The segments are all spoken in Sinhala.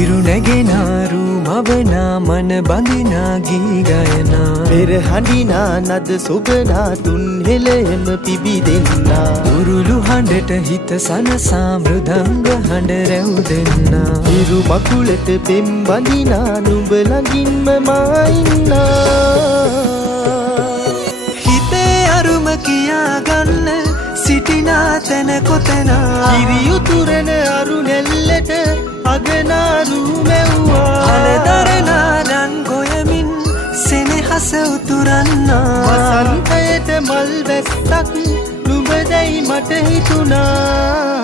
හිරු නැගෙනාරු මවනා මන බඳිනා ගී ගයනා පෙර හඬිනා නද සොබනා තුන් හෙළෙම පිබිදෙන්නා උරුළු හඬට හිත සනසා මෘදංග හඬ රැව් දෙන්නා හිරු මකුලට පෙම් බඳිනා නුඹ ළඟින්ම මා ඉන්නා හිතේ අරුම කියාගන්න සිටිනා තැන කොතැනා කිරියුතුරන අරු නැල්ලට අගනාරු මැව්වා හලදරනා රන් ගොයමින් සෙනෙහස උතුරන්නා වසන්තයට මල් වැස්සක් නුඹදැයි මට හිතුණා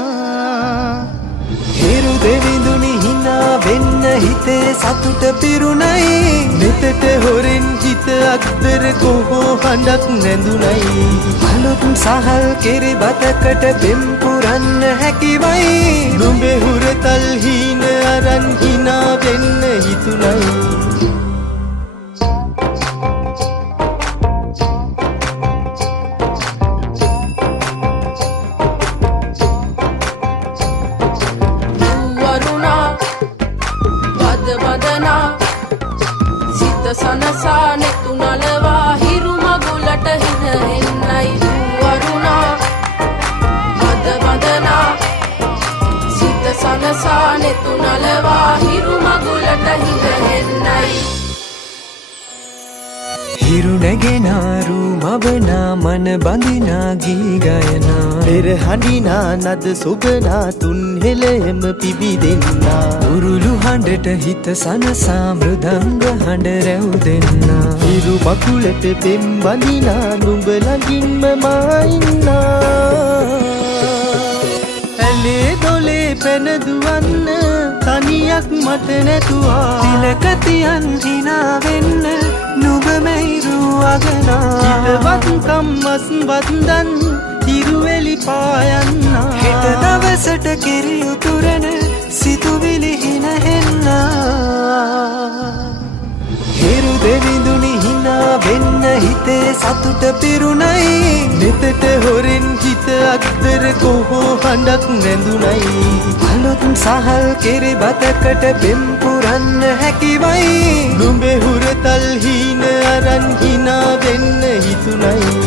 හිරු දෙවිඳුනි හිනා වෙන්න හිතේ සතුට පිරුණයි නෙතට හොරෙන් හිත අක්දර කොහෝ හඬක් නැඳුනයි අලුත් සහල් කෙරි බතකට පෙම් පුරන්න හැකිවයි නුඹේ හුරතල් හීන අරන් හිනා වෙන්න හිතුණයි සනසා නෙතු නලවා හිරු මගුලට හින එන්නයි වරුණා බද බදනා සිත සනසා නෙතු නලවා හිරු මගුලට හින එන්නයි හිරු නැගෙනාරු මවනා මන බඳිනා ගී ගයනා පෙර හඬිනා නද සොබනා තුන් හෙළෙම පිබිදෙන්නා උරුළු හඬට හිත සනසා මෘදංග හඬ රැව් දෙන්නා හිරු මකුලට පෙම් බඳිනා නුඹ ළඟින්ම මා ඉන්නා ඇලේ දොලේ පැන දුවන්න තනියක් මට නැතුවා තිලක තියන් හිනා වෙන්න නුඹ මෙහිරු අගනා හිතවත්කම් මස් වන්දන් හිරුවෙලි පායන්නා හෙට දවසට කිරි උතුරන සිතුවිලි හින හෙන්නා හිරු දෙවිඳුනි හිනා වෙන්න හිතේ සතුට පිරුණයි නෙතට හොරෙන් හිත අක්දර කොහෝ හඬක් නැඳුනයි අලුත් සහල් කෙරි බතකට පෙම් පුරන්න හැකිවයි නුඹේ හුරතල් හීන අරන් හිනා වෙන්න හිතුණයි